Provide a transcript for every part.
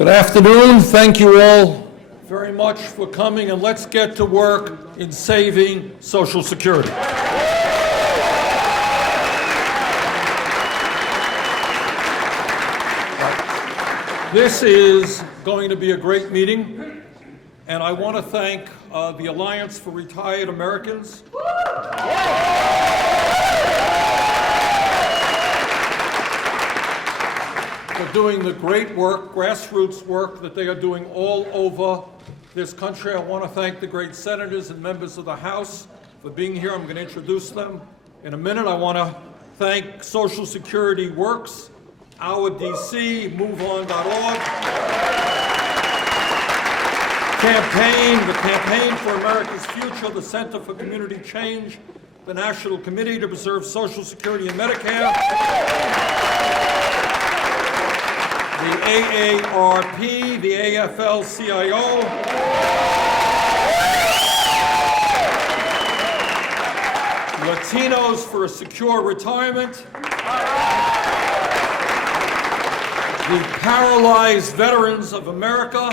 Good afternoon. Thank you all very much for coming, and let's get to work in saving Social Security. This is going to be a great meeting, and I want to thank the Alliance for Retired Americans. For doing the great work, grassroots work that they are doing all over this country. I want to thank the great senators and members of the House for being here. I'm going to introduce them in a minute. I want to thank Social Security Works, our DC, MoveOn.org, the Campaign for America's Future, the Center for Community Change, the National Committee to Preserve Social Security and Medicare, the AARP, the AFL-CIO, Latinos for a Secure Retirement, the Paralyzed Veterans of America,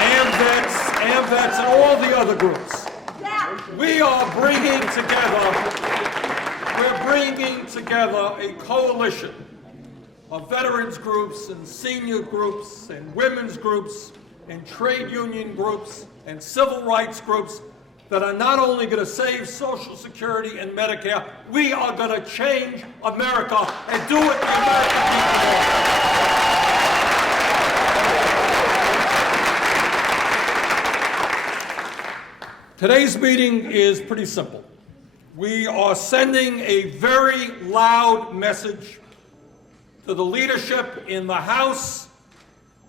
AMVETS, and all the other groups. We are bringing together a coalition of veterans groups and senior groups and women's groups and trade union groups and civil rights groups that are not only going to save Social Security and Medicare, we are going to change America and do it the American people want. Today's meeting is pretty simple. We are sending a very loud message to the leadership in the House,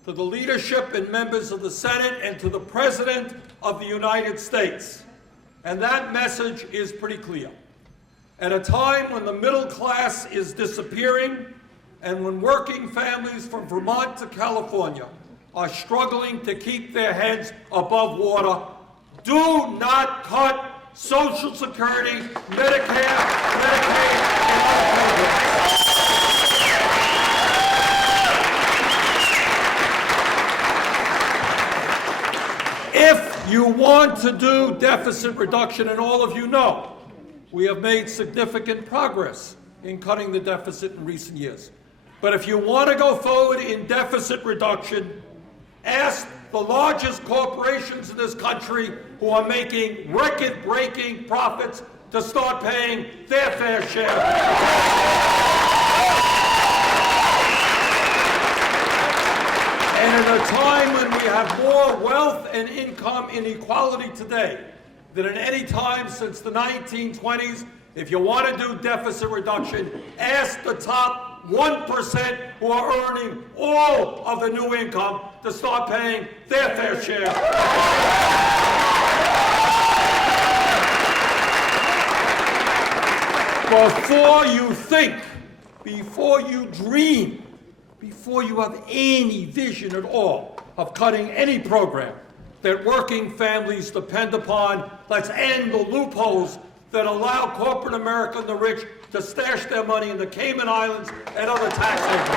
to the leadership and members of the Senate, and to the President of the United States. And that message is pretty clear. At a time when the middle class is disappearing and when working families from Vermont to California are struggling to keep their heads above water, do not cut Social Security, Medicare, Medicaid, and other programs. If you want to do deficit reduction, and all of you know, we have made significant progress in cutting the deficit in recent years. But if you want to go forward in deficit reduction, ask the largest corporations in this country who are making record-breaking profits to start paying their fair share. And at a time when we have more wealth and income inequality today than at any time since the 1920s, if you want to do deficit reduction, ask the top 1% who are earning all of the new income to start paying their fair share. Before you think, before you dream, before you have any vision at all of cutting any program that working families depend upon, let's end the loopholes that allow corporate America and the rich to stash their money in the Cayman Islands and other tax havens.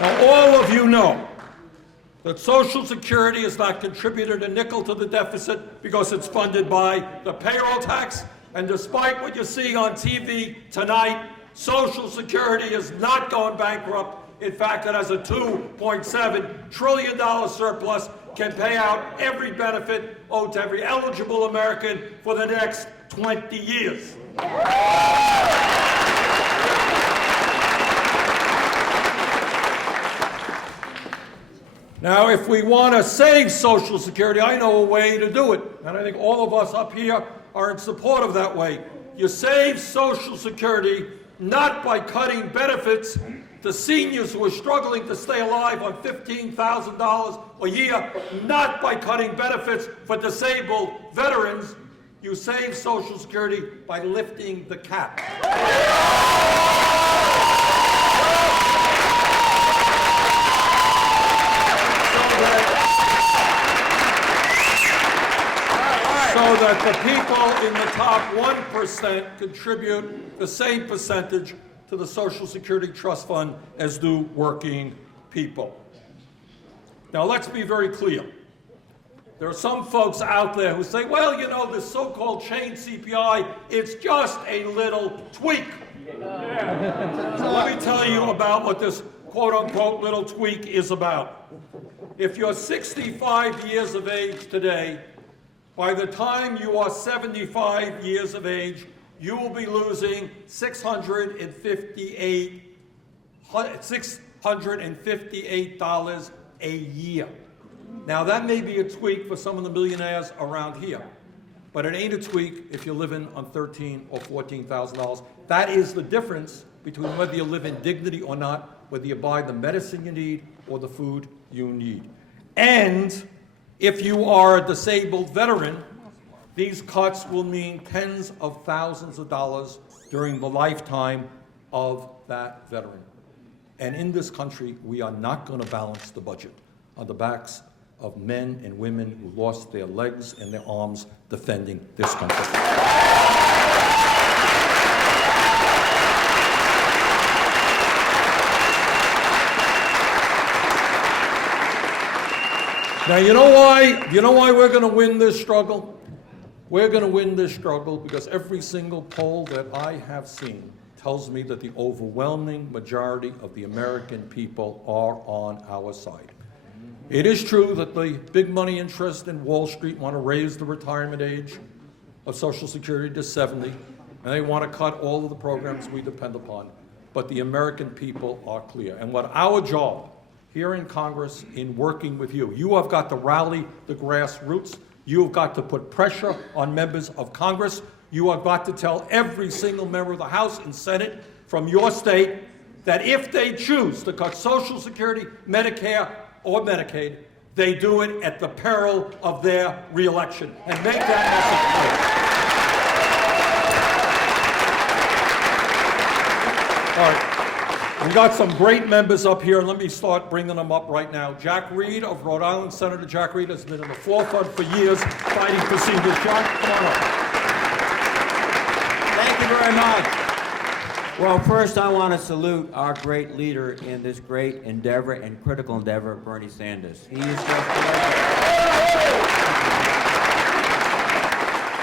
Now, all of you know that Social Security has not contributed a nickel to the deficit because it's funded by the payroll tax. And despite what you see on TV tonight, Social Security is not going bankrupt. In fact, it has a $2.7 trillion surplus, can pay out every benefit owed to every eligible American for the next 20 years. Now, if we want to save Social Security, I know a way to do it. And I think all of us up here are in support of that way. You save Social Security not by cutting benefits to seniors who are struggling to stay alive on $15,000 a year, not by cutting benefits for disabled veterans. You save Social Security by lifting the cap. so that the people in the top 1% contribute the same percentage to the Social Security Trust Fund as do working people. Now, let's be very clear. There are some folks out there who say, well, you know, this so-called chain CPI, it's just a little tweak. So let me tell you about what this quote-unquote little tweak is about. If you're 65 years of age today, by the time you are 75 years of age, you will be losing $658 a year. Now, that may be a tweak for some of the millionaires around here, but it ain't a tweak if you're living on $13,000 or $14,000. That is the difference between whether you live in dignity or not, whether you buy the medicine you need or the food you need. And if you are a disabled veteran, these cuts will mean tens of thousands of dollars during the lifetime of that veteran. And in this country, we are not going to balance the budget on the backs of men and women who lost their legs and their arms defending this country. Now, you know why we're going to win this struggle? We're going to win this struggle because every single poll that I have seen tells me that the overwhelming majority of the American people are on our side. It is true that the big money interests in Wall Street want to raise the retirement age of Social Security to 70, and they want to cut all of the programs we depend upon. But the American people are clear. And what our job here in Congress, in working with you, you have got to rally the grassroots. You have got to put pressure on members of Congress. You have got to tell every single member of the House and Senate from your state that if they choose to cut Social Security, Medicare, or Medicaid, they do it at the peril of their reelection. And make that message clear. All right, we got some great members up here. Let me start bringing them up right now. Jack Reed of Rhode Island. Senator Jack Reed has been in the forefront for years fighting for seniors. Jack, come on up. Thank you very much. Well, first I want to salute our great leader in this great endeavor and critical endeavor, Bernie Sanders. He is just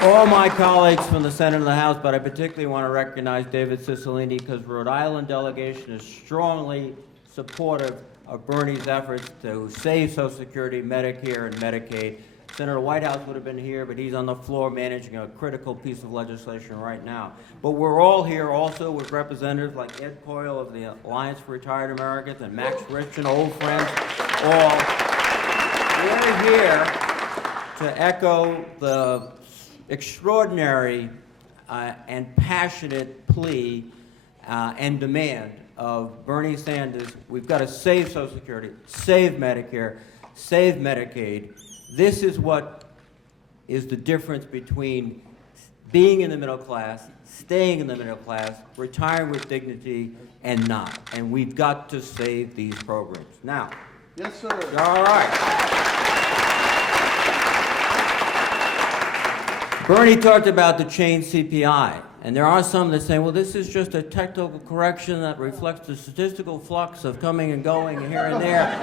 all my colleagues from the Senate and the House, but I particularly want to recognize David Cicilline because Rhode Island delegation is strongly supportive of Bernie's efforts to save Social Security, Medicare, and Medicaid. Senator Whitehouse would have been here, but he's on the floor managing a critical piece of legislation right now. But we're all here also with representatives like Ed Coyle of the Alliance for Retired Americans and Max Rich and old friends, all. We're here to echo the extraordinary and passionate plea and demand of Bernie Sanders. We've got to save Social Security, save Medicare, save Medicaid. This is what is the difference between being in the middle class, staying in the middle class, retiring with dignity, and not. And we've got to save these programs. Now. Yes, sir. All right. Bernie talked about the chain CPI. And there are some that say, well, this is just a technical correction that reflects the statistical flux of coming and going here and there.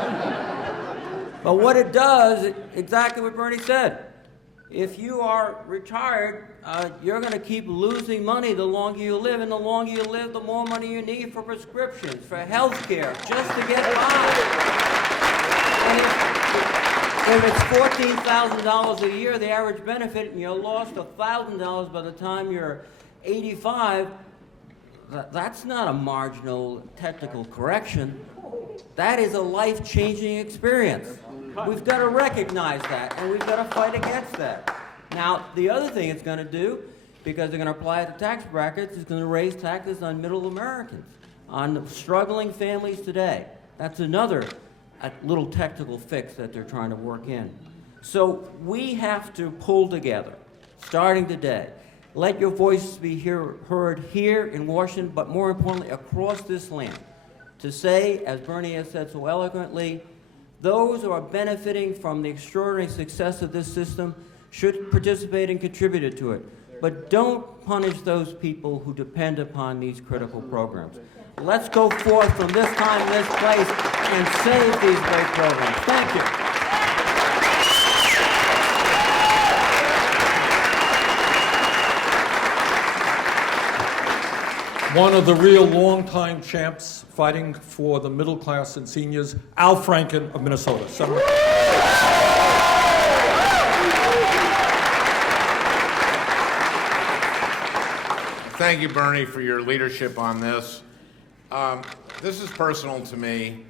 But what it does, exactly what Bernie said. If you are retired, you're going to keep losing money the longer you live, and the longer you live, the more money you need for prescriptions, for health care, just to get by. And if it's $14,000 a year, the average benefit, and you lost $1,000 by the time you're 85, that's not a marginal technical correction. That is a life-changing experience. We've got to recognize that, and we've got to fight against that. Now, the other thing it's going to do, because they're going to apply it to tax brackets, is going to raise taxes on middle Americans, on struggling families today. That's another little technical fix that they're trying to work in. So we have to pull together, starting today. Let your voices be heard here in Washington, but more importantly, across this land, to say, as Bernie has said so eloquently, those who are benefiting from the extraordinary success of this system should participate and contribute to it. But don't punish those people who depend upon these critical programs. Let's go forth from this time, this place, and save these great programs. Thank you. One of the real longtime champs fighting for the middle class and seniors, Al Franken of Minnesota. Senator. Thank you, Bernie, for your leadership on this. This is personal to me.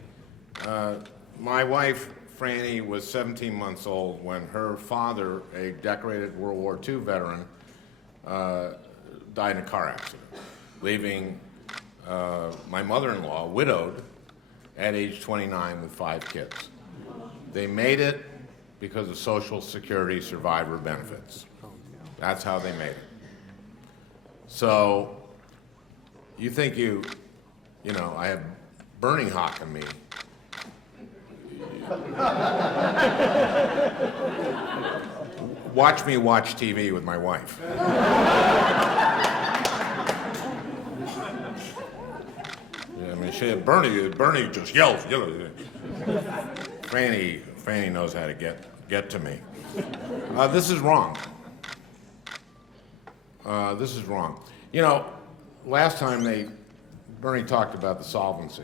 My wife, Franny, was 17 months old when her father, a decorated World War II veteran, died in a car accident, leaving my mother-in-law widowed at age 29 with 5 kids. They made it because of Social Security survivor benefits. That's how they made it. So, you think you know, I have Bernie hawking me. Watch me watch TV with my wife. I mean, Bernie just yells. Franny knows how to get to me. This is wrong. This is wrong. You know, last time Bernie talked about the solvency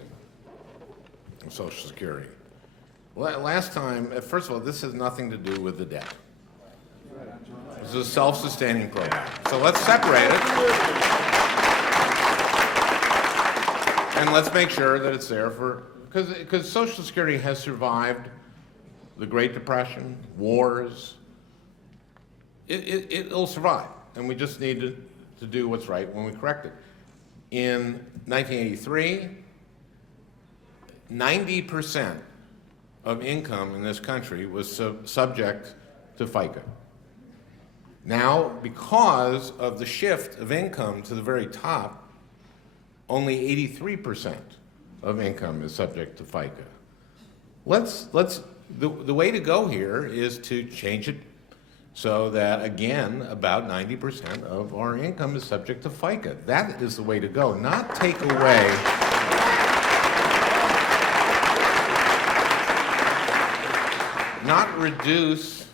of Social Security. Last time, first of all, this has nothing to do with the debt. This is a self-sustaining program. So let's separate it. And let's make sure that it's there because Social Security has survived the Great Depression, wars. It'll survive. And we just need to do what's right when we correct it. In 1983, 90% of income in this country was subject to FICA. Now, because of the shift of income to the very top, only 83% of income is subject to FICA. The way to go here is to change it so that, again, about 90% of our income is subject to FICA. That is the way to go, not take away not reduce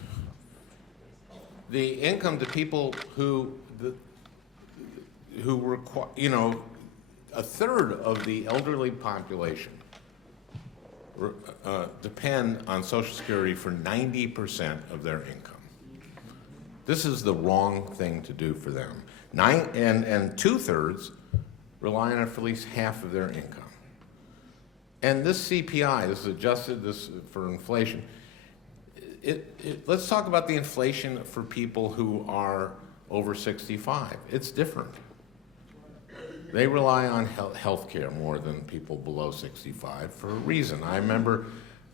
the income to people who require, you know, a third of the elderly population depend on Social Security for 90% of their income. This is the wrong thing to do for them. And 2/3 rely on it for at least half of their income. And this CPI, this is adjusted for inflation. Let's talk about the inflation for people who are over 65. It's different. They rely on health care more than people below 65 for a reason. I remember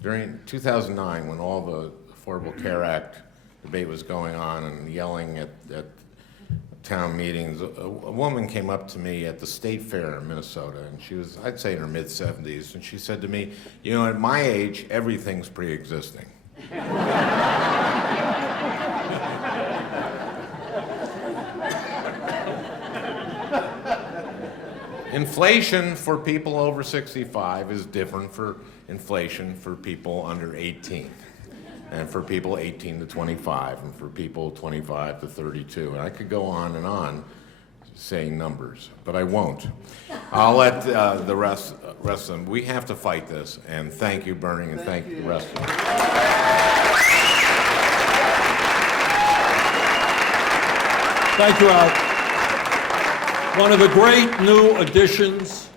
during 2009 when all the Affordable Care Act debate was going on and yelling at town meetings, a woman came up to me at the State Fair in Minnesota, and she was, I'd say, in her mid-70s, and she said to me, you know, at my age, everything's pre-existing. Inflation for people over 65 is different for inflation for people under 18. And for people 18 to 25, and for people 25 to 32. And I could go on saying numbers, but I won't. I'll let the rest of them. We have to fight this, and thank you, Bernie, and thank you the rest of them. Thank you, Al. One of the great new additions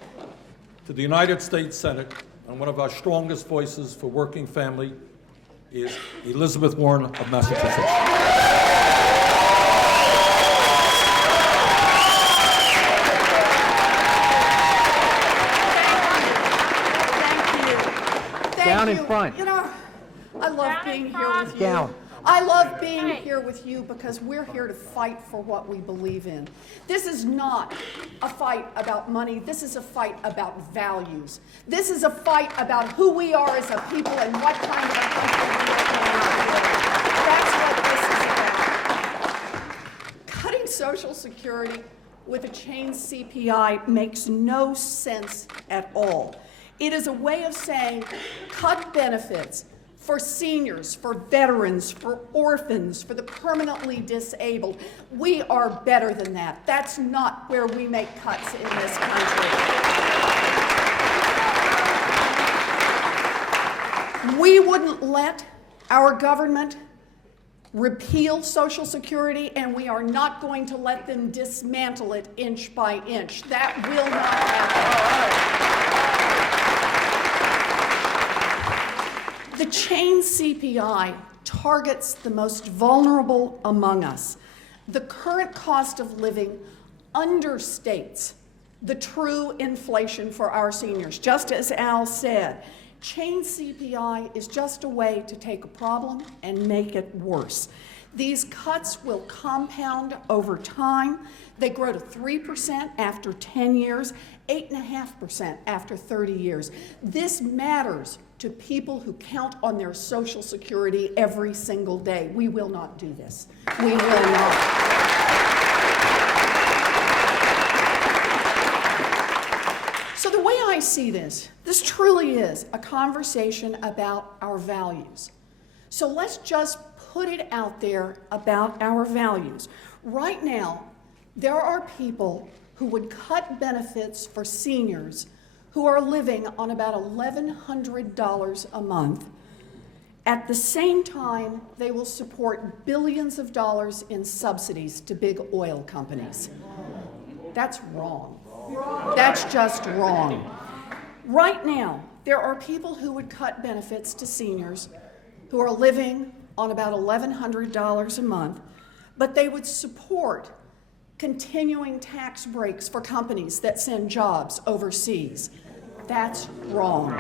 to the United States Senate, and one of our strongest voices for working family, is Elizabeth Warren of Massachusetts. Thank you. Down in front. You know, I love being here with you. Down. I love being here with you because we're here to fight for what we believe in. This is not a fight about money. This is a fight about values. This is a fight about who we are as a people and what kind of a country we are going to build. That's what this is about. Social Security with a chain CPI makes no sense at all. It is a way of saying cut benefits for seniors, for veterans, for orphans, for the permanently disabled. We are better than that. That's not where we make cuts in this country. We wouldn't let our government repeal Social Security, and we are not going to let them dismantle it inch by inch. That will not happen. The chain CPI targets the most vulnerable among us. The current cost of living understates the true inflation for our seniors. Just as Al said, chain CPI is just a way to take a problem and make it worse. These cuts will compound over time. They grow to 3% after 10 years, 8.5% after 30 years. This matters to people who count on their Social Security every single day. We will not do this. We will not. So the way I see this truly is a conversation about our values. So let's just put it out there about our values. Right now, there are people who would cut benefits for seniors who are living on about $1,100 a month. At the same time, they will support billions of dollars in subsidies to big oil companies. That's wrong. That's just wrong. Right now, there are people who would cut benefits to seniors who are living on about $1,100 a month, but they would support continuing tax breaks for companies that send jobs overseas. That's wrong.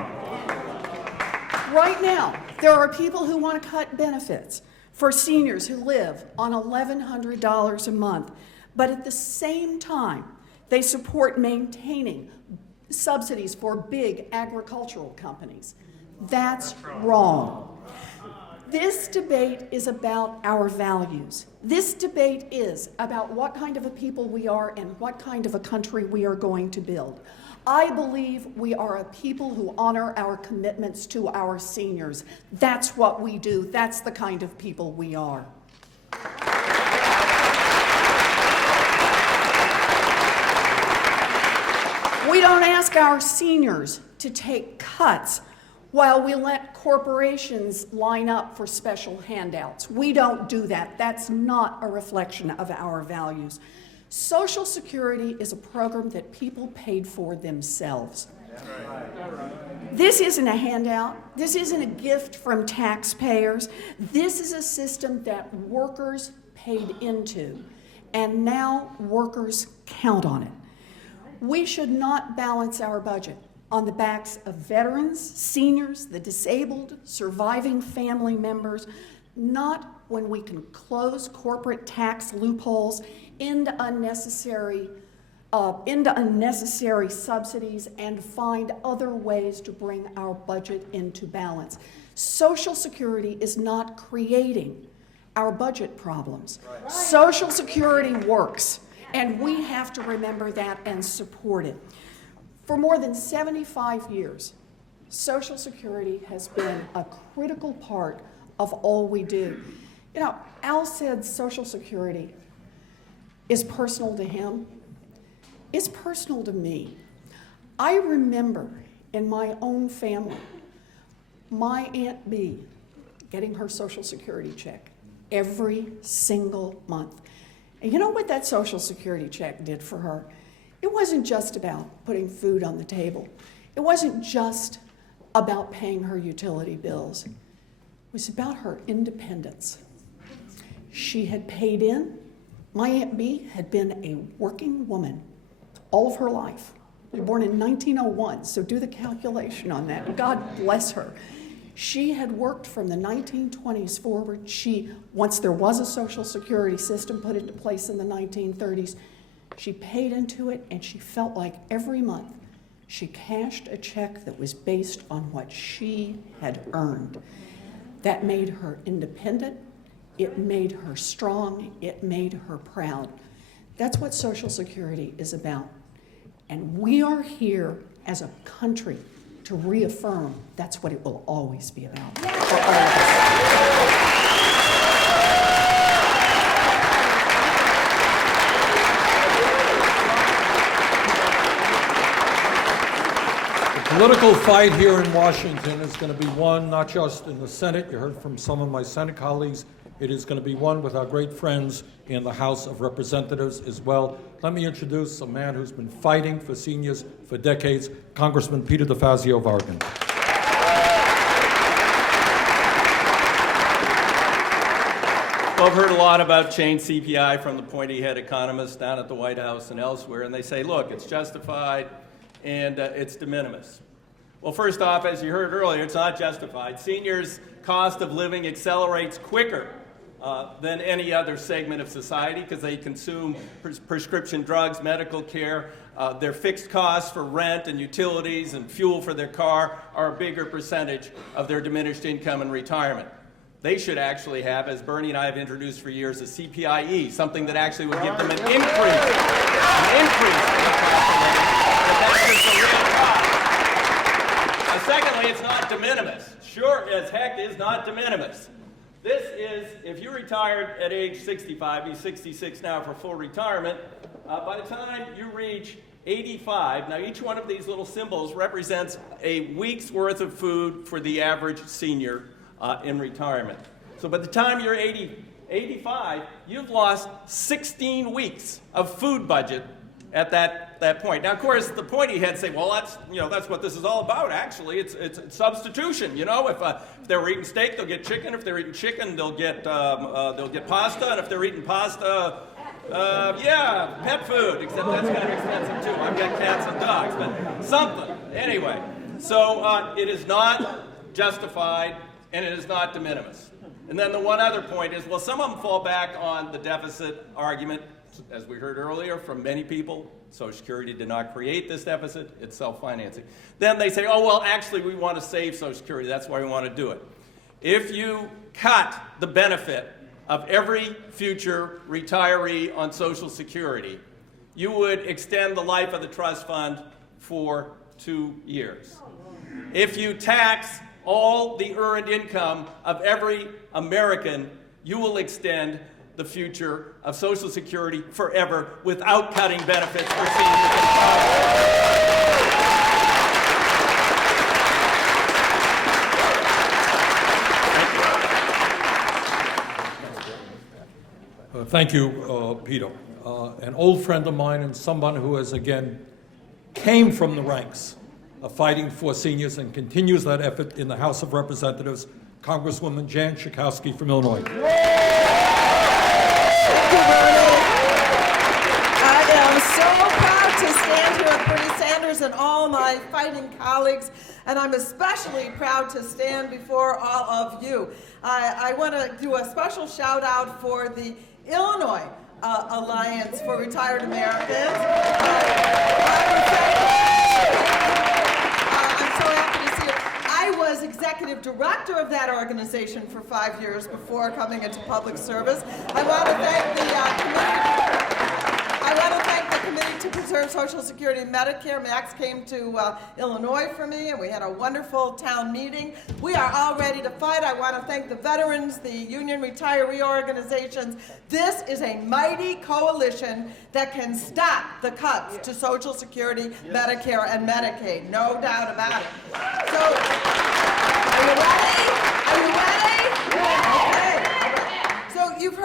Right now, there are people who want to cut benefits for seniors who live on $1,100 a month, but at the same time, they support maintaining subsidies for big agricultural companies. That's wrong. This debate is about our values. This debate is about what kind of a people we are and what kind of a country we are going to build. I believe we are a people who honor our commitments to our seniors. That's what we do. That's the kind of people we are. We don't ask our seniors to take cuts while we let corporations line up for special handouts. We don't do that. That's not a reflection of our values. Social Security is a program that people paid for themselves. This isn't a handout. This isn't a gift from taxpayers. This is a system that workers paid into, and now workers count on it. We should not balance our budget on the backs of veterans, seniors, the disabled, surviving family members, not when we can close corporate tax loopholes into unnecessary subsidies and find other ways to bring our budget into balance. Social Security is not creating our budget problems. Right. Social Security works, and we have to remember that and support it. For more than 75 years, Social Security has been a critical part of all we do. You know, Al said Social Security is personal to him. It's personal to me. I remember in my own family, my Aunt Bee getting her Social Security check every single month. And you know what that Social Security check did for her? It wasn't just about putting food on the table. It wasn't just about paying her utility bills. It was about her independence. She had paid in. My Aunt Bee had been a working woman all of her life. She was born in 1901, so do the calculation on that. God bless her. She had worked from the 1920s forward. Once there was a Social Security system put into place in the 1930s, she paid into it, and she felt like every month she cashed a check that was based on what she had earned. That made her independent. It made her strong. It made her proud. That's what Social Security is about. And we are here as a country to reaffirm that's what it will always be about for all of us. The political fight here in Washington is going to be won not just in the Senate. You heard from some of my Senate colleagues. It is going to be won with our great friends in the House of Representatives as well. Let me introduce a man who's been fighting for seniors for decades, Congressman Peter DeFazio of Oregon. Well, I've heard a lot about change CPI from the pointy-head economists down at the White House and elsewhere, and they say, look, it's justified and it's de minimis. Well, first off, as you heard earlier, it's not justified. Seniors' cost of living accelerates quicker than any other segment of society because they consume prescription drugs, medical care. Their fixed costs for rent and utilities and fuel for their car are a bigger percentage of their diminished income in retirement. They should actually have, as Bernie and I have introduced for years, a CPIE, something that actually would give them an increase in the cost of living. But that's just a real cost. Secondly, it's not de minimis. Sure as heck is not de minimis. This is, if you retired at age 65, he's 66 now for full retirement, by the time you reach 85, now each one of these little symbols represents a week's worth of food for the average senior in retirement. So by the time you're 85, you've lost 16 weeks of food budget at that point. Now, of course, the pointy heads say, well, that's what this is all about, actually. It's substitution, you know. If they were eating steak, they'll get chicken. If they're eating chicken, they'll get pasta. And if they're eating pasta, pet food, except that's kind of expensive, too. I've got cats and dogs, but something. Anyway, so it is not justified, and it is not de minimis. And then the one other point is, well, some of them fall back on the deficit argument. As we heard earlier from many people, Social Security did not create this deficit, it's self-financing. Then they say, oh, well, actually, we want to save Social Security, that's why we want to do it. If you cut the benefit of every future retiree on Social Security, you would extend the life of the trust fund for 2 years. If you tax all the earned income of every American, you will extend the future of Social Security forever without cutting benefits for seniors. Thank you, Peter. An old friend of mine and someone who has, again, came from the ranks of fighting for seniors and continues that effort in the House of Representatives, Congresswoman Jan Schakowsky from Illinois. I am so proud to stand here with Bernie Sanders and all my fighting colleagues, and I'm especially proud to stand before all of you. I want to do a special shout out for the Illinois Alliance for Retired Americans. I'm so happy to see it. I was executive director of that organization for 5 years before coming into public service. I want to thank the Committee to Preserve Social Security and Medicare. Max came to Illinois for me, and we had a wonderful town meeting. We are all ready to fight. I want to thank the veterans, the union retiree organizations. This is a mighty coalition that can stop the cuts to Social Security, Medicare, and Medicaid. No doubt about it. So, are you ready? Are you ready? Okay. So you've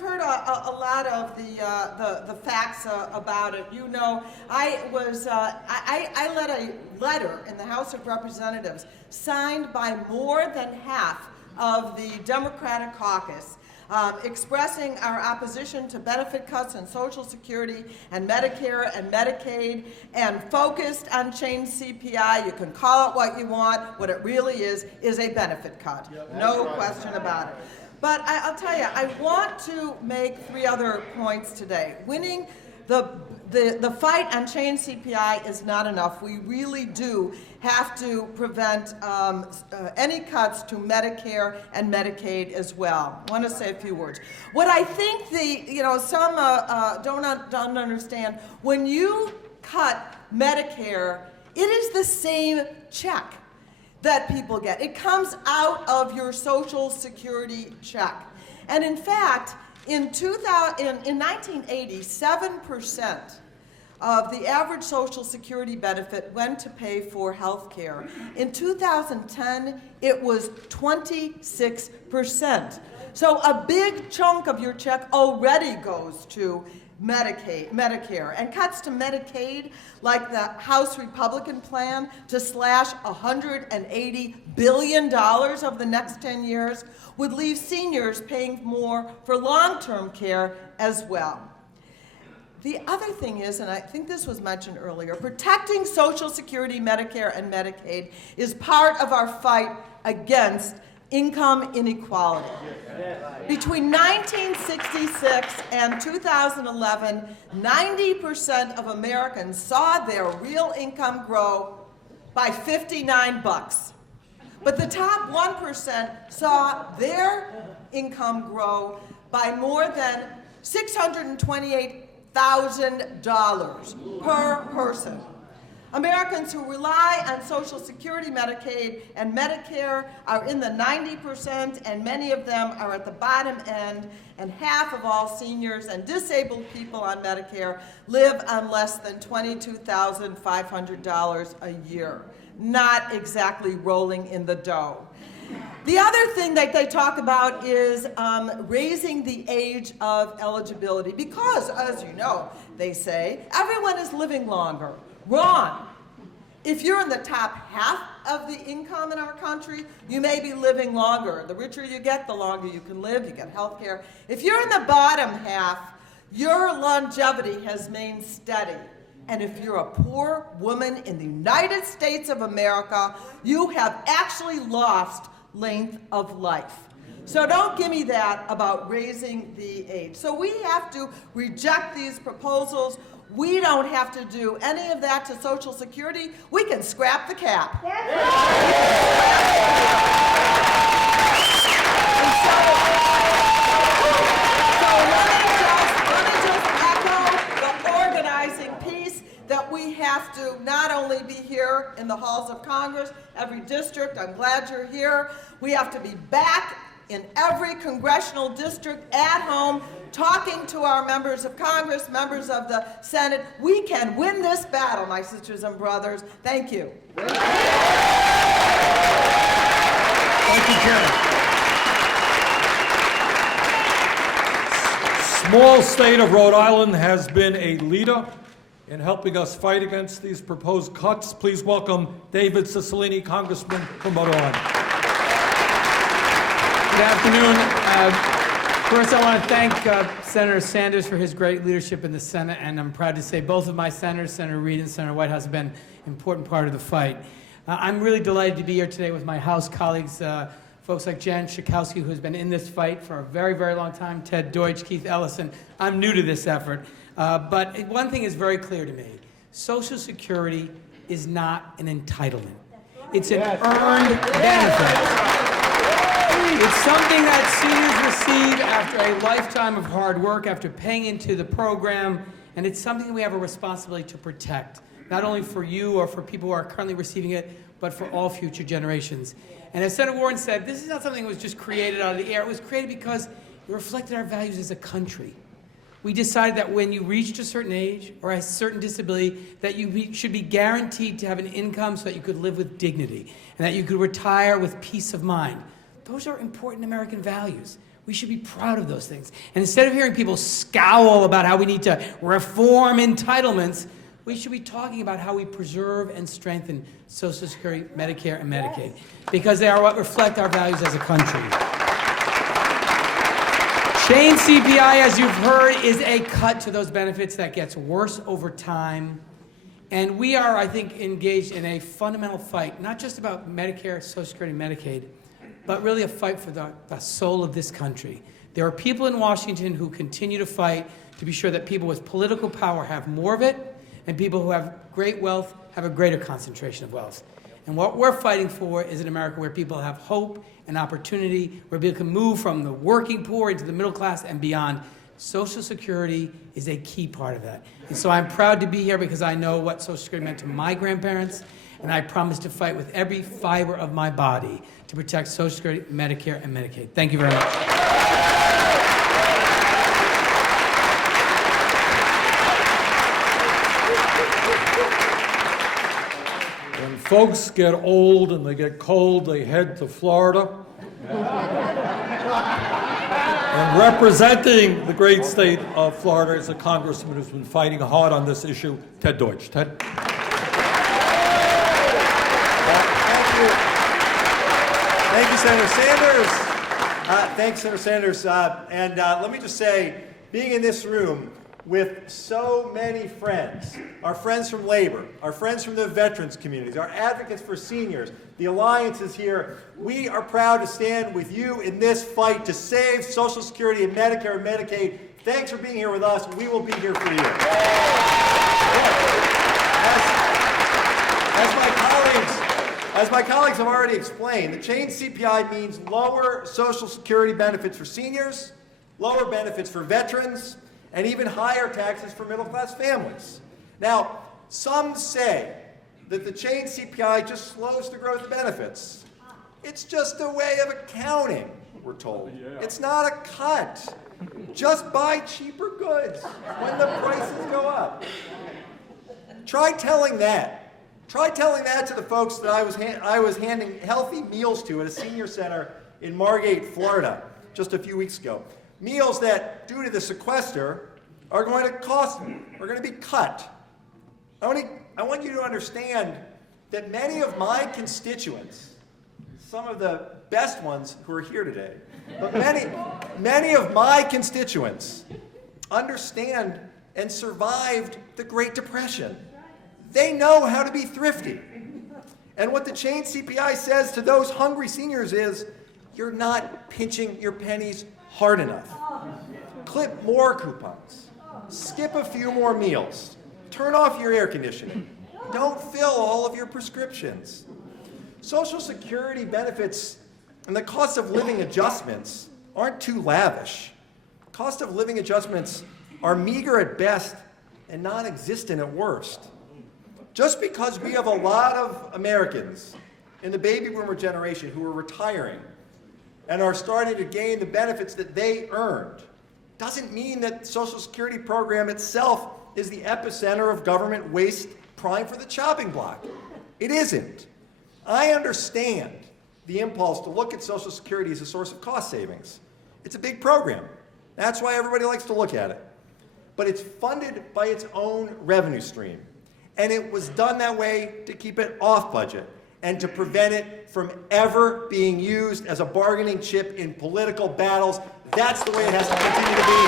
heard a lot of the facts about it. You know, I led a letter in the House of Representatives signed by more than half of the Democratic caucus, expressing our opposition to benefit cuts in Social Security and Medicare and Medicaid, and focused on change CPI. You can call it what you want. What it really is a benefit cut. No question about it. But I'll tell you, I want to make 3 other points today. Winning the the fight on change CPI is not enough. We really do have to prevent any cuts to Medicare and Medicaid as well. I want to say a few words. What I think some don't understand, when you cut Medicare, it is the same check that people get. It comes out of your Social Security check. And in fact, in 1980, 7% of the average Social Security benefit went to pay for health care. In 2010, it was 26%. So a big chunk of your check already goes to Medicare, and cuts to Medicaid, like the House Republican plan to slash $180 billion over the next 10 years, would leave seniors paying more for long-term care as well. The other thing is, and I think this was mentioned earlier, protecting Social Security, Medicare, and Medicaid is part of our fight against income inequality. Between 1966 and 2011, 90% of Americans saw their real income grow by $59. But the top 1% saw their income grow by more than $628,000 per person. Americans who rely on Social Security, Medicaid, and Medicare are in the 90%, and many of them are at the bottom end, and half of all seniors and disabled people on Medicare live on less than $22,500 a year. Not exactly rolling in the dough. The other thing that they talk about is raising the age of eligibility, because, as you know, they say, everyone is living longer. Wrong. If you're in the top half of the income in our country, you may be living longer. The richer you get, the longer you can live. You get health care. If you're in the bottom half, your longevity has remained steady. And if you're a poor woman in the United States of America, you have actually lost length of life. So don't give me that about raising the age. So we have to reject these proposals. We don't have to do any of that to Social Security. We can scrap the cap. Let me just echo the organizing piece that we have to not only be here in the halls of Congress, every district, I'm glad you're here, we have to be back in every congressional district at home, talking to our members of Congress, members of the Senate. We can win this battle, my sisters and brothers. Thank you. Thank you, Karen. Small state of Rhode Island has been a leader in helping us fight against these proposed cuts. Please welcome David Cicilline, Congressman from Rhode Island. Good afternoon. First, I want to thank Senator Sanders for his great leadership in the Senate, and I'm proud to say both of my senators, Senator Reid and Senator Whitehouse, have been an important part of the fight. I'm really delighted to be here today with my House colleagues, folks like Jan Schakowsky, who's been in this fight for a very, very long time, Ted Deutch, Keith Ellison. I'm new to this effort, but one thing is very clear to me. Social Security is not an entitlement. It's an earned benefit. It's something that seniors receive after a lifetime of hard work, after paying into the program, and it's something we have a responsibility to protect, not only for you or for people who are currently receiving it, but for all future generations. And as Senator Warren said, this is not something that was just created out of the air. It was created because it reflected our values as a country. We decided that when you reached a certain age or a certain disability, that you should be guaranteed to have an income so that you could live with dignity and that you could retire with peace of mind. Those are important American values. We should be proud of those things. And instead of hearing people scowl about how we need to reform entitlements, we should be talking about how we preserve and strengthen Social Security, Medicare, and Medicaid, because they are what reflect our values as a country. Chain CPI, as you've heard, is a cut to those benefits that gets worse over time. And we are, I think, engaged in a fundamental fight, not just about Medicare, Social Security, Medicaid, but really a fight for the soul of this country. There are people in Washington who continue to fight to be sure that people with political power have more of it, and people who have great wealth have a greater concentration of wealth. And what we're fighting for is an America where people have hope and opportunity, where people can move from the working poor into the middle class and beyond. Social Security is a key part of that. And so I'm proud to be here because I know what Social Security meant to my grandparents, and I promise to fight with every fiber of my body to protect Social Security, Medicare, and Medicaid. Thank you very much. When folks get old and they get cold, they head to Florida. And representing the great state of Florida is a congressman who's been fighting hard on this issue, Ted Deutch. Ted? Thank you, Senator Sanders. Thanks, Senator Sanders. And let me just say, being in this room with so many friends, our friends from labor, our friends from the veterans communities, our advocates for seniors, the alliances here, we are proud to stand with you in this fight to save Social Security and Medicare and Medicaid. Thanks for being here with us. We will be here for you. As my colleagues have already explained, the change CPI means lower Social Security benefits for seniors, lower benefits for veterans, and even higher taxes for middle-class families. Now, some say that the change CPI just slows the growth of benefits. It's just a way of accounting, we're told. It's not a cut. Just buy cheaper goods when the prices go up. Try telling that. Try telling that to the folks that I was handing healthy meals to at a senior center in Margate, Florida, just a few weeks ago. Meals that, due to the sequester, are going to be cut. I want you to understand that many of my constituents, some of the best ones who are here today, but many of my constituents understand and survived the Great Depression. They know how to be thrifty. And what the change CPI says to those hungry seniors is, you're not pinching your pennies hard enough. Clip more coupons. Skip a few more meals. Turn off your air conditioning. Don't fill all of your prescriptions. Social Security benefits and the cost of living adjustments aren't too lavish. Cost of living adjustments are meager at best and non-existent at worst. Just because we have a lot of Americans in the baby boomer generation who are retiring and are starting to gain the benefits that they earned doesn't mean that the Social Security program itself is the epicenter of government waste prime for the chopping block. It isn't. I understand the impulse to look at Social Security as a source of cost savings. It's a big program. That's why everybody likes to look at it. But it's funded by its own revenue stream. And it was done that way to keep it off budget and to prevent it from ever being used as a bargaining chip in political battles. That's the way it has to continue to be.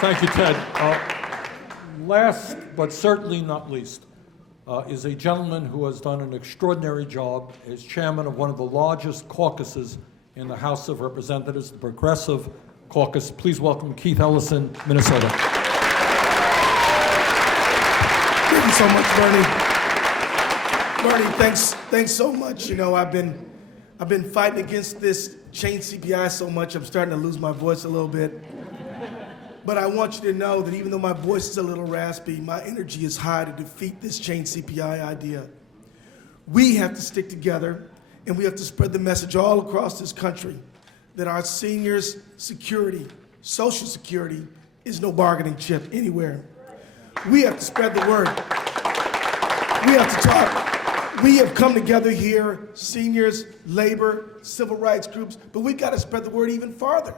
Thank you, Ted. Last, but certainly not least, is a gentleman who has done an extraordinary job as chairman of one of the largest caucuses in the House of Representatives, the Progressive Caucus. Please welcome Keith Ellison, Minnesota. Thank you so much, Bernie. Bernie, thanks so much. You know, I've been fighting against this change CPI so much, I'm starting to lose my voice a little bit. But I want you to know that even though my voice is a little raspy, my energy is high to defeat this change CPI idea. We have to stick together, and we have to spread the message all across this country that our seniors' security, Social Security, is no bargaining chip anywhere. We have to spread the word. We have to talk. We have come together here, seniors, labor, civil rights groups, but we've got to spread the word even farther.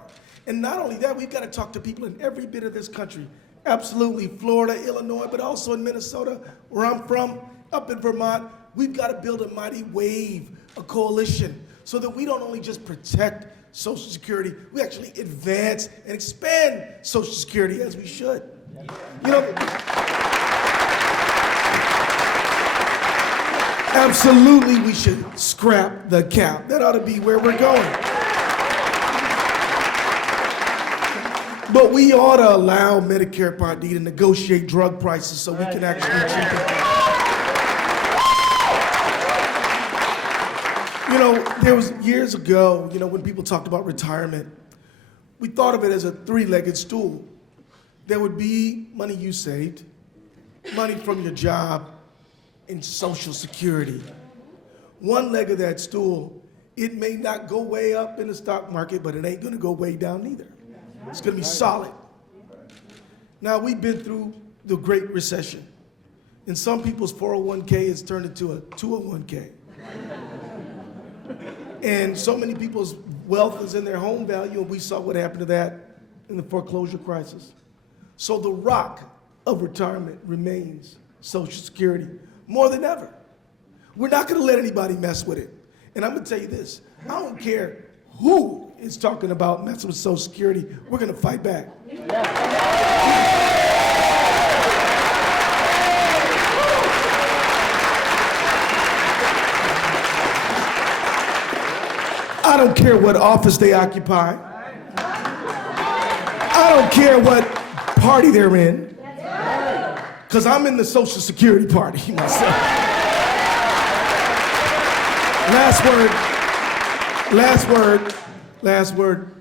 And not only that, we've got to talk to people in every bit of this country. Absolutely, Florida, Illinois, but also in Minnesota, where I'm from, up in Vermont. We've got to build a mighty wave, a coalition, so that we don't only just protect Social Security, we actually advance and expand Social Security as we should. You know, Absolutely, we should scrap the cap. That ought to be where we're going. But we ought to allow Medicare Part D to negotiate drug prices so we can actually achieve it. You know, there was years ago, you know, when people talked about retirement, we thought of it as a three-legged stool. There would be money you saved, money from your job, and Social Security. One leg of that stool, it may not go way up in the stock market, but it ain't gonna go way down either. It's gonna be solid. Now, we've been through the Great Recession, and some people's 401k has turned into a 201k. And so many people's wealth is in their home value, and we saw what happened to that in the foreclosure crisis. So the rock of retirement remains Social Security more than ever. We're not gonna let anybody mess with it. And I'm gonna tell you this, I don't care who is talking about messing with Social Security, we're gonna fight back. I don't care what office they occupy. I don't care what party they're in. Because I'm in the Social Security party myself. Last word.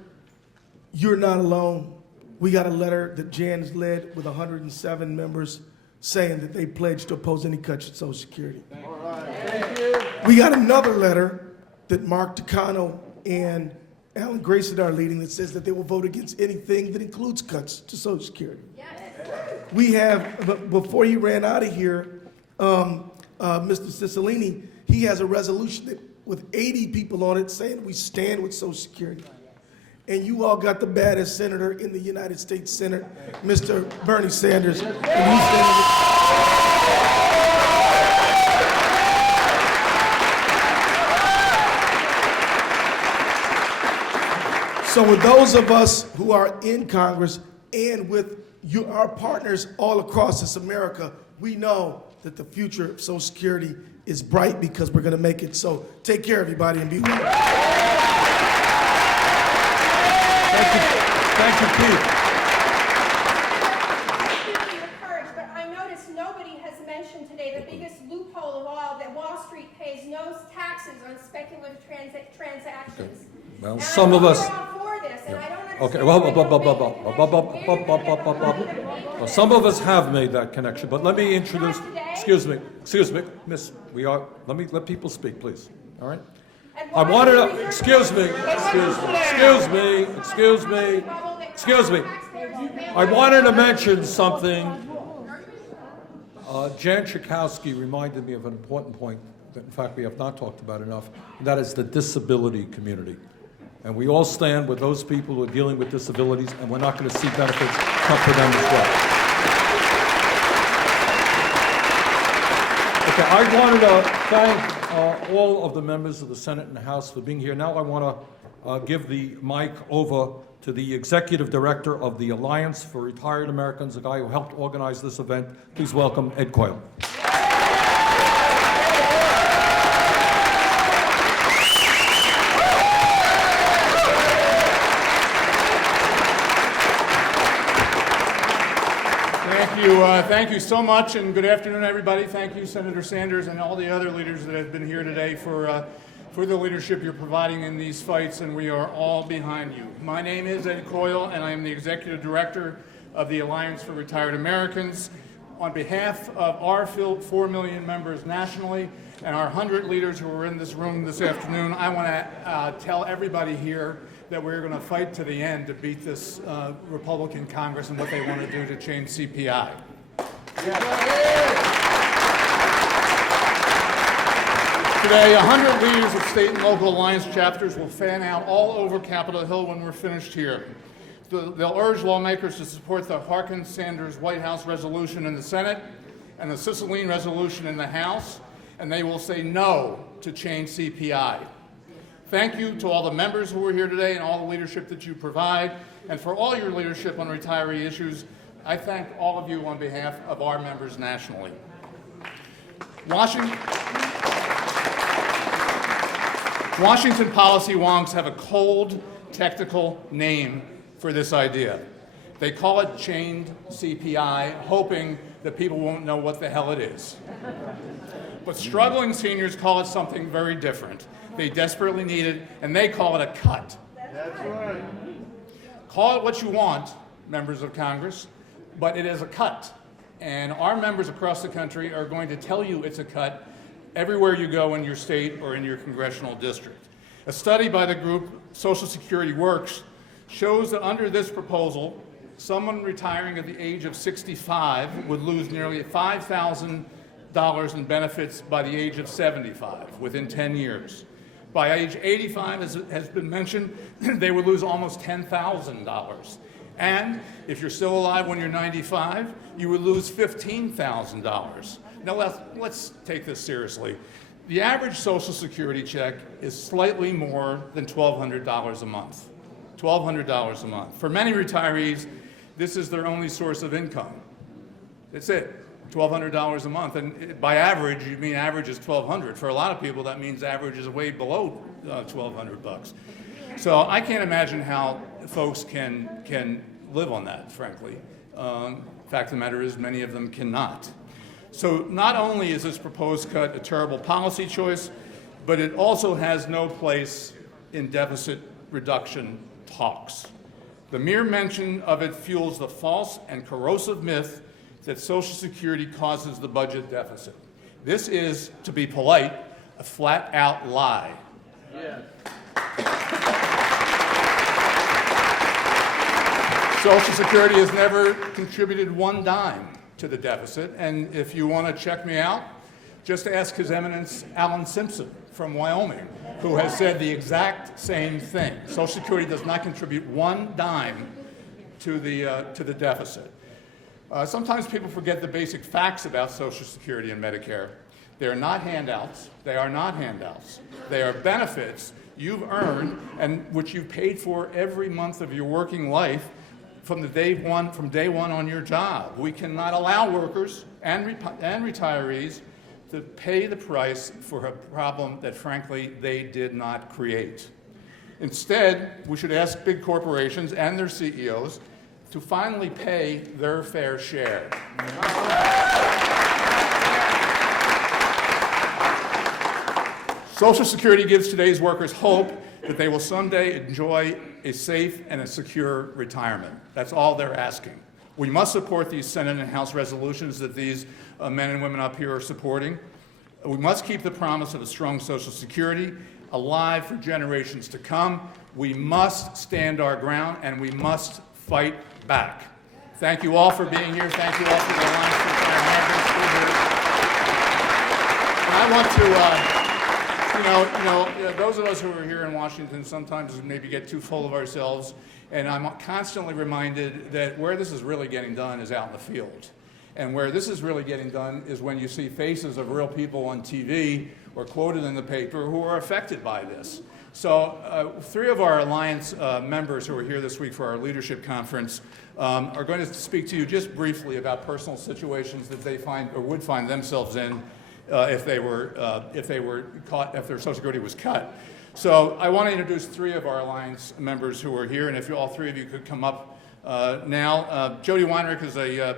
You're not alone. We got a letter that Jan has led with 107 members saying that they pledged to oppose any cuts to Social Security. All right. Thank you. We got another letter that Mark Takano and Alan Grayson are leading that says that they will vote against anything that includes cuts to Social Security. Yes. We have, before he ran out of here, Mr. Cicilline, he has a resolution that, with 80 people on it saying we stand with Social Security. And you all got the baddest senator in the United States Senate, Mr. Bernie Sanders. And he's So with those of us who are in Congress and with our partners all across this America, we know that the future of Social Security is bright because we're going to make it. So take care, everybody, and be well. Thank you, Keith. Thank you for your courage, but I noticed nobody has mentioned today the biggest loophole of all, that Wall Street pays no taxes on speculative transactions. Well, and some of us. Okay, Well, some of us have made that connection, but let me introduce. Excuse me, Miss. Let people speak, please. All right. I wanted to. Excuse me. I wanted to mention something. Jan Schakowsky reminded me of an important point that, in fact, we have not talked about enough, and that is the disability community. And we all stand with those people who are dealing with disabilities, and we're not going to see benefits come for them as well. Okay, I wanted to thank all of the members of the Senate and the House for being here. Now I want to give the mic over to the Executive Director of the Alliance for Retired Americans, the guy who helped organize this event. Please welcome Ed Coyle. Thank you so much, and good afternoon, everybody. Thank you, Senator Sanders, and all the other leaders that have been here today for the leadership you're providing in these fights, and we are all behind you. My name is Ed Coyle, and I am the Executive Director of the Alliance for Retired Americans. On behalf of our 4 million members nationally and our 100 leaders who are in this room this afternoon, I want to tell everybody here that we're going to fight to the end to beat this Republican Congress and what they want to do to change CPI. Today, 100 leaders of state and local alliance chapters will fan out all over Capitol Hill when we're finished here. They'll urge lawmakers to support the Harkin-Sanders White House resolution in the Senate and the Cicilline resolution in the House, and they will say no to change CPI. Thank you to all the members who are here today and all the leadership that you provide, and for all your leadership on retiree issues. I thank all of you on behalf of our members nationally. Washington. Washington policy wonks have a cold, technical name for this idea. They call it chained CPI, hoping that people won't know what the hell it is. But struggling seniors call it something very different. They desperately need it, and they call it a cut. That's right. Call it what you want, members of Congress, but it is a cut. And our members across the country are going to tell you it's a cut everywhere you go in your state or in your congressional district. A study by the group Social Security Works shows that under this proposal, someone retiring at the age of 65 would lose nearly $5,000 in benefits by the age of 75 within 10 years. By age 85, as has been mentioned, they would lose almost $10,000. And if you're still alive when you're 95, you would lose $15,000. Now let's take this seriously. The average Social Security check is slightly more than $1,200 a month. $1,200 a month. For many retirees, this is their only source of income. That's it, $1,200 a month. And by average, you mean average is $1,200. For a lot of people, that means average is way below $1,200. So I can't imagine how folks can live on that, frankly. Fact of the matter is, many of them cannot. So not only is this proposed cut a terrible policy choice, but it also has no place in deficit reduction talks. The mere mention of it fuels the false and corrosive myth that Social Security causes the budget deficit. This is, to be polite, a flat-out lie. Yeah. Social Security has never contributed one dime to the deficit, and if you want to check me out, just ask His Eminence Alan Simpson from Wyoming, who has said the exact same thing. Social Security does not contribute one dime to the deficit. Sometimes people forget the basic facts about Social Security and Medicare. They are not handouts. They are not handouts. They are benefits you've earned and which you've paid for every month of your working life from day one on your job. We cannot allow workers and retirees to pay the price for a problem that, frankly, they did not create. Instead, we should ask big corporations and their CEOs to finally pay their fair share. Social Security gives today's workers hope that they will someday enjoy a safe and a secure retirement. That's all they're asking. We must support these Senate and House resolutions that these men and women up here are supporting. We must keep the promise of a strong Social Security alive for generations to come. We must stand our ground, and we must fight back. Thank you all for being here. Thank you all for the Alliance for Retired Americans. And I want to, those of us who are here in Washington sometimes maybe get too full of ourselves, and I'm constantly reminded that where this is really getting done is out in the field. And where this is really getting done is when you see faces of real people on TV or quoted in the paper who are affected by this. So 3 of our Alliance members who are here this week for our leadership conference are going to speak to you just briefly about personal situations that they find or would find themselves in if their Social Security was cut. So I want to introduce 3 of our Alliance members who are here, and if all 3 of you could come up now. Jody Weinrich is a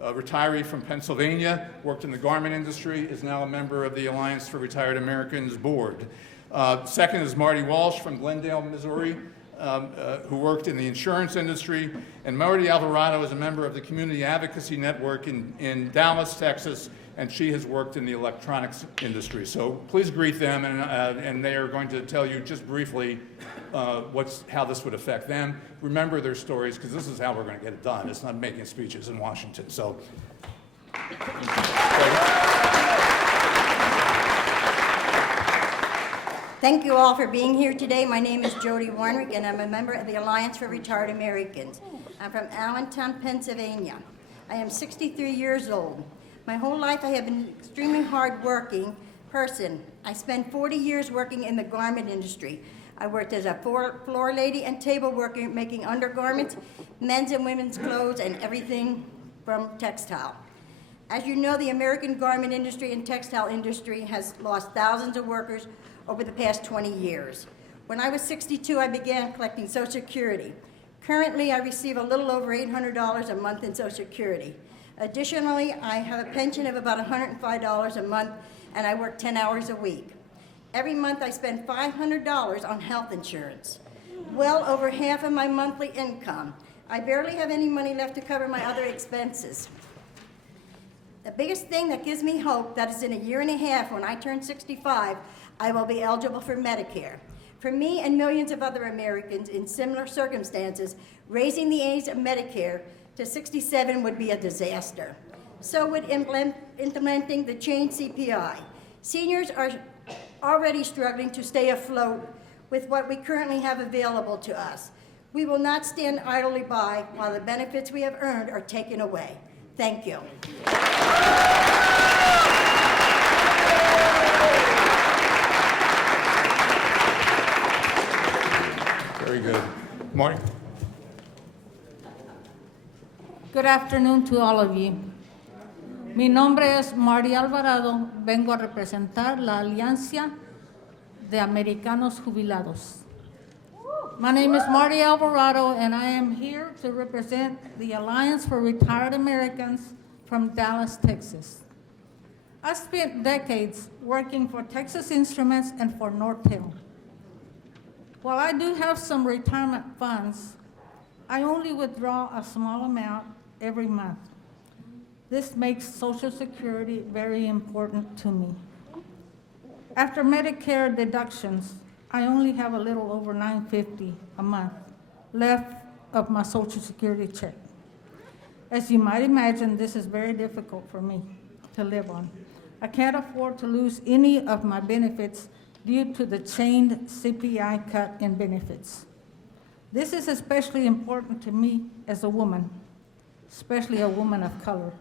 retiree from Pennsylvania, worked in the garment industry, is now a member of the Alliance for Retired Americans board. Second is Marty Walsh from Glendale, Missouri, who worked in the insurance industry. And Marty Alvarado is a member of the Community Advocacy Network in Dallas, Texas, and she has worked in the electronics industry. So please greet them, and they are going to tell you just briefly how this would affect them. Remember their stories, because this is how we're going to get it done. It's not making speeches in Washington. So. Thank you all for being here today. My name is Jody Warnick, and I'm a member of the Alliance for Retired Americans. I'm from Allentown, Pennsylvania. I am 63 years old. My whole life I have been an extremely hard-working person. I spent 40 years working in the garment industry. I worked as a floor lady and table worker making undergarments, men's and women's clothes, and everything from textile. As you know, the American garment industry and textile industry has lost thousands of workers over the past 20 years. When I was 62, I began collecting Social Security. Currently, I receive a little over $800 a month in Social Security. Additionally, I have a pension of about $105 a month, and I work 10 hours a week. Every month, I spend $500 on health insurance, well over half of my monthly income. I barely have any money left to cover my other expenses. The biggest thing that gives me hope that is in a year and a half, when I turn 65, I will be eligible for Medicare. For me and millions of other Americans in similar circumstances, raising the age of Medicare to 67 would be a disaster. So would implementing the changed CPI. Seniors are already struggling to stay afloat with what we currently have available to us. We will not stand idly by while the benefits we have earned are taken away. Thank you. Very good. Marty? Good afternoon to all of you. Mi nombre es Marty Alvarado. Vengo a representar la Alianza de Americanos Jubilados. My name is Marty Alvarado, and I am here to represent the Alliance for Retired Americans from Dallas, Texas. I spent decades working for Texas Instruments and for Nortel. While I do have some retirement funds, I only withdraw a small amount every month. This makes Social Security very important to me. After Medicare deductions, I only have a little over $950 a month left of my Social Security check. As you might imagine, this is very difficult for me to live on. I can't afford to lose any of my benefits due to the chained CPI cut in benefits. This is especially important to me as a woman, especially a woman of color.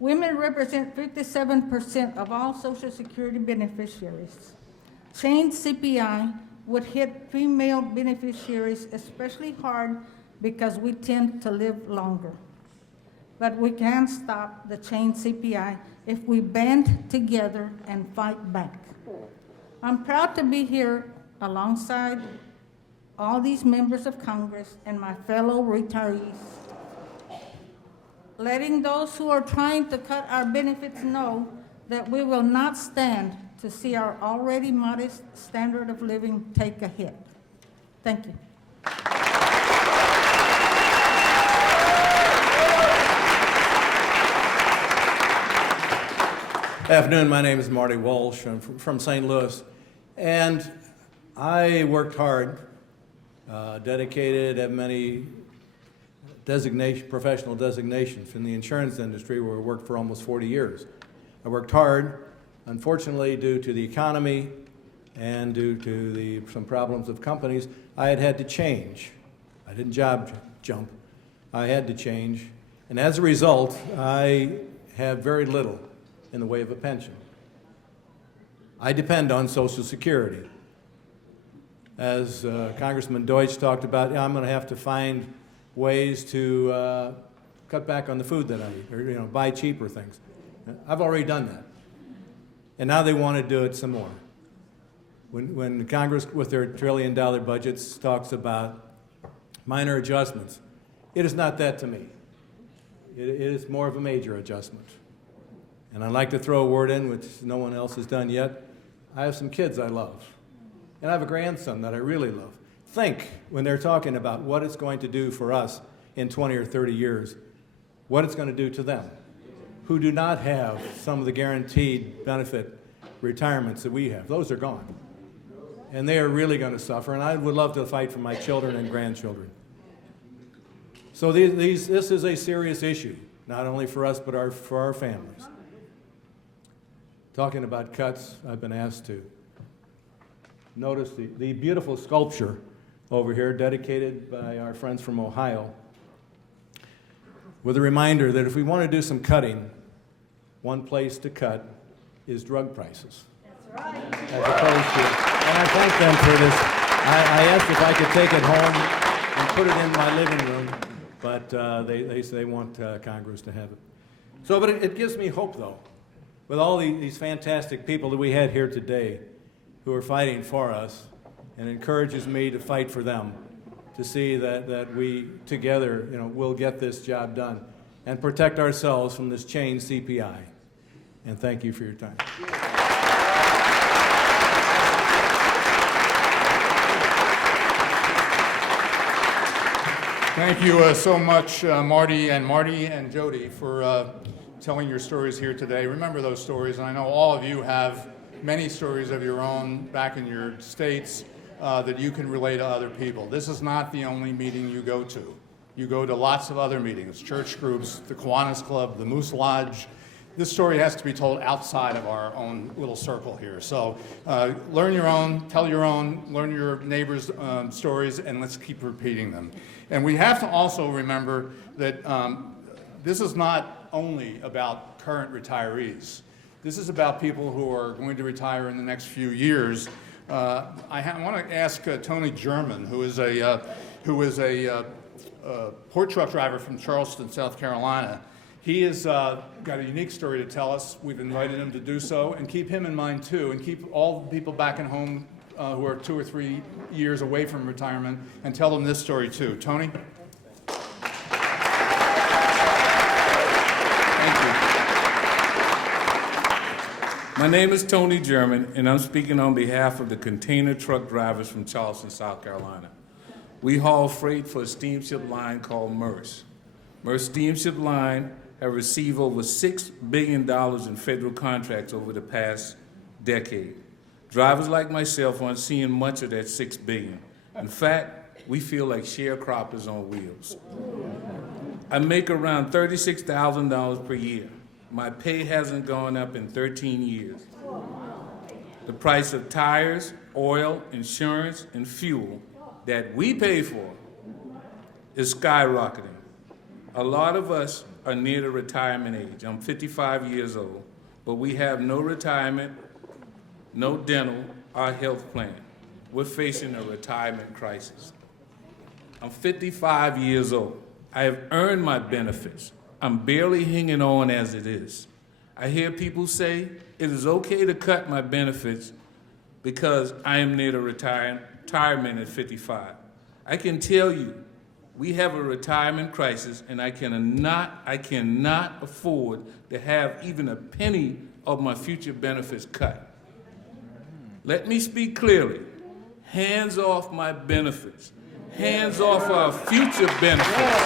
Women represent 57% of all Social Security beneficiaries. Chained CPI would hit female beneficiaries especially hard because we tend to live longer. But we can stop the chained CPI if we band together and fight back. I'm proud to be here alongside all these members of Congress and my fellow retirees, letting those who are trying to cut our benefits know that we will not stand to see our already modest standard of living take a hit. Thank you. Afternoon, my name is Marty Walsh. I'm from St. Louis, and I worked hard, dedicated, have many professional designations in the insurance industry where I worked for almost 40 years. I worked hard. Unfortunately, due to the economy and due to some problems of companies, I had to change. I didn't job jump. I had to change. And as a result, I have very little in the way of a pension. I depend on Social Security. As Congressman Deutch talked about, I'm going to have to find ways to cut back on the food that I eat, or buy cheaper things. I've already done that. And now they want to do it some more. When Congress, with their trillion-dollar budgets, talks about minor adjustments, it is not that to me. It is more of a major adjustment. And I'd like to throw a word in, which no one else has done yet. I have some kids I love. And I have a grandson that I really love. Think, when they're talking about what it's going to do for us in 20 or 30 years, what it's going to do to them, who do not have some of the guaranteed benefit retirements that we have. Those are gone. And they are really going to suffer, and I would love to fight for my children and grandchildren. So this is a serious issue, not only for us, but for our families. Talking about cuts, I've been asked to notice the beautiful sculpture over here dedicated by our friends from Ohio, with a reminder that if we want to do some cutting, one place to cut is drug prices. That's right. As opposed to, and I thank them for this. I asked if I could take it home and put it in my living room, but they say they want Congress to have it. So, but it gives me hope, though, with all these fantastic people that we had here today. who are fighting for us, and encourages me to fight for them, to see that we together, will get this job done and protect ourselves from this chain CPI. And thank you for your time. Thank you so much, Marty and Jody, for telling your stories here today. Remember those stories, and I know all of you have many stories of your own back in your states that you can relay to other people. This is not the only meeting you go to. You go to lots of other meetings, church groups, the Kiwanis Club, the Moose Lodge. This story has to be told outside of our own little circle here. So learn your own, tell your own, learn your neighbors' stories, and let's keep repeating them. And we have to also remember that this is not only about current retirees. This is about people who are going to retire in the next few years. I want to ask Tony German, who is a port truck driver from Charleston, South Carolina. He has got a unique story to tell us. We've invited him to do so, and keep him in mind too, and keep all the people back at home who are 2 or 3 years away from retirement, and tell them this story too. Tony? My name is Tony German, and I'm speaking on behalf of the container truck drivers from Charleston, South Carolina. We haul freight for a steamship line called Maersk. Maersk Steamship Line have received over $6 billion in federal contracts over the past decade. Drivers like myself aren't seeing much of that $6 billion. In fact, we feel like sharecroppers on wheels. I make around $36,000 per year. My pay hasn't gone up in 13 years. The price of tires, oil, insurance, and fuel that we pay for is skyrocketing. A lot of us are near the retirement age. I'm 55 years old, but we have no retirement, no dental, or health plan. We're facing a retirement crisis. I'm 55 years old. I have earned my benefits. I'm barely hanging on as it is. I hear people say it is okay to cut my benefits because I am near the retirement at 55. I can tell you, we have a retirement crisis, and I cannot afford to have even a penny of my future benefits cut. Let me speak clearly. Hands off my benefits. Hands off our future benefits.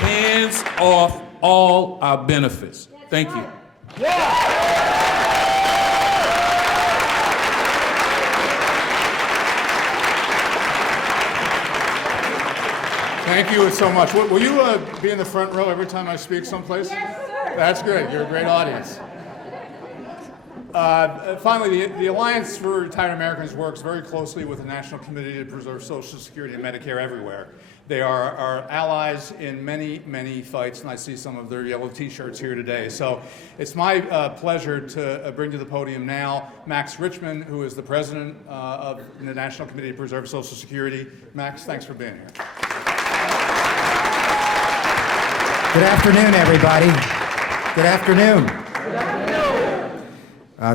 Hands off all our benefits. Thank you. Thank you so much. Will you be in the front row every time I speak someplace? Yes, sir. That's great. You're a great audience. Finally, the Alliance for Retired Americans works very closely with the National Committee to Preserve Social Security and Medicare everywhere. They are our allies in many, many fights, and I see some of their yellow T-shirts here today. So it's my pleasure to bring to the podium now Max Richmond, who is the president of the National Committee to Preserve Social Security. Max, thanks for being here. Good afternoon, everybody. Good afternoon.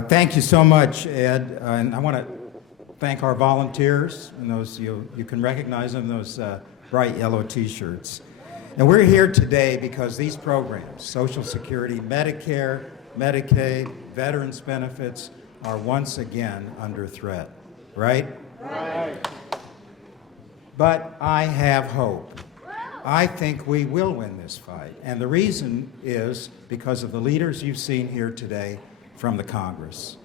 Thank you so much, Ed. And I want to thank our volunteers, and those you can recognize them, those bright yellow T-shirts. And we're here today because these programs, Social Security, Medicare, Medicaid, veterans benefits, are once again under threat, right? Right. But I have hope. I think we will win this fight. And the reason is because of the leaders you've seen here today from the Congress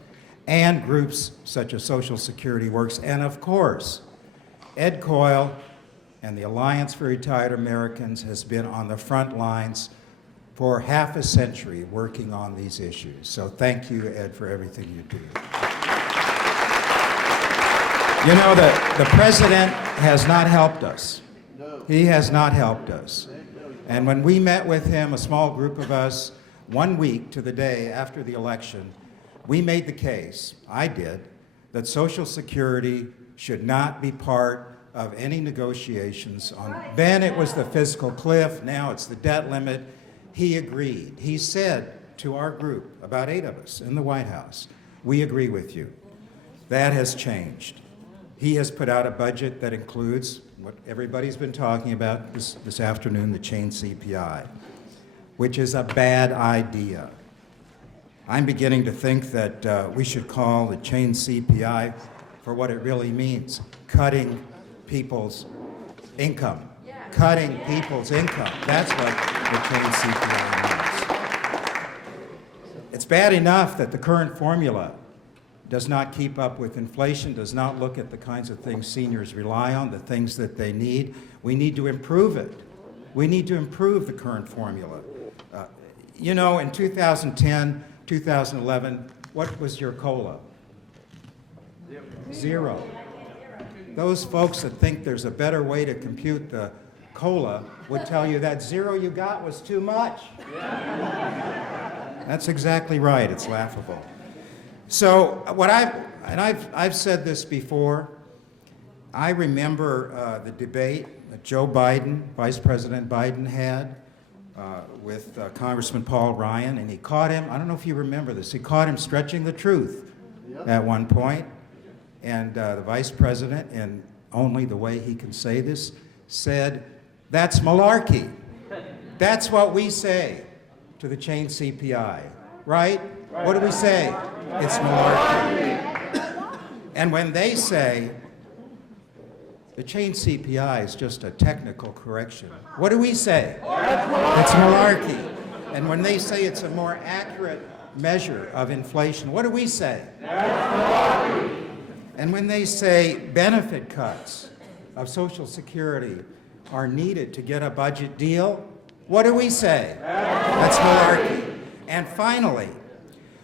and groups such as Social Security Works, and of course, Ed Coyle and the Alliance for Retired Americans has been on the front lines for half a century working on these issues. So thank you, Ed, for everything you do. You know, the president has not helped us. He has not helped us. And when we met with him, a small group of us, 1 week to the day after the election, we made the case, I did, that Social Security should not be part of any negotiations on, then it was the fiscal cliff, now it's the debt limit. He agreed. He said to our group, about 8 of us in the White House, we agree with you. That has changed. He has put out a budget that includes what everybody's been talking about this afternoon, the chain CPI, which is a bad idea. I'm beginning to think that we should call the chain CPI for what it really means, cutting people's income. Cutting people's income. That's what the chain CPI means. It's bad enough that the current formula does not keep up with inflation, does not look at the kinds of things seniors rely on, the things that they need. We need to improve it. We need to improve the current formula. You know, in 2010, 2011, what was your COLA? Zero. Those folks that think there's a better way to compute the COLA would tell you that zero you got was too much. That's exactly right. It's laughable. So I've said this before. I remember the debate that Joe Biden, Vice President Biden, had with Congressman Paul Ryan, and he caught him. I don't know if you remember this. He caught him stretching the truth at one point, and the Vice President, in only the way he can say this, said, "That's malarkey. That's what we say to the chain CPI, right? What do we say? It's malarkey." And when they say the chain CPI is just a technical correction, what do we say? It's malarkey. And when they say it's a more accurate measure of inflation, what do we say? And when they say benefit cuts of Social Security are needed to get a budget deal, what do we say? That's malarkey. And finally,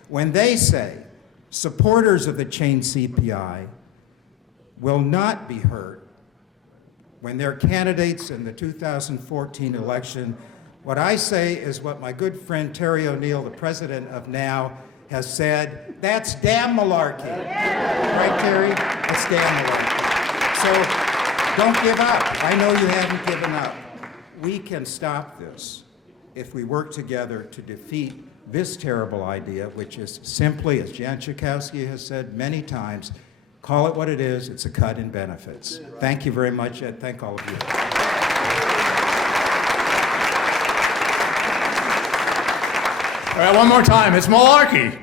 when they say supporters of the chain CPI will not be hurt when they're candidates in the 2014 election, what I say is what my good friend Terry O'Neill, the president of NOW, has said, that's damn malarkey. Right, Terry? That's damn malarkey. So don't give up. I know you haven't given up. We can stop this if we work together to defeat this terrible idea, which is simply, as Jan Schakowsky has said many times, call it what it is, it's a cut in benefits. Thank you very much, Ed. Thank all of you. All right, one more time. It's malarkey.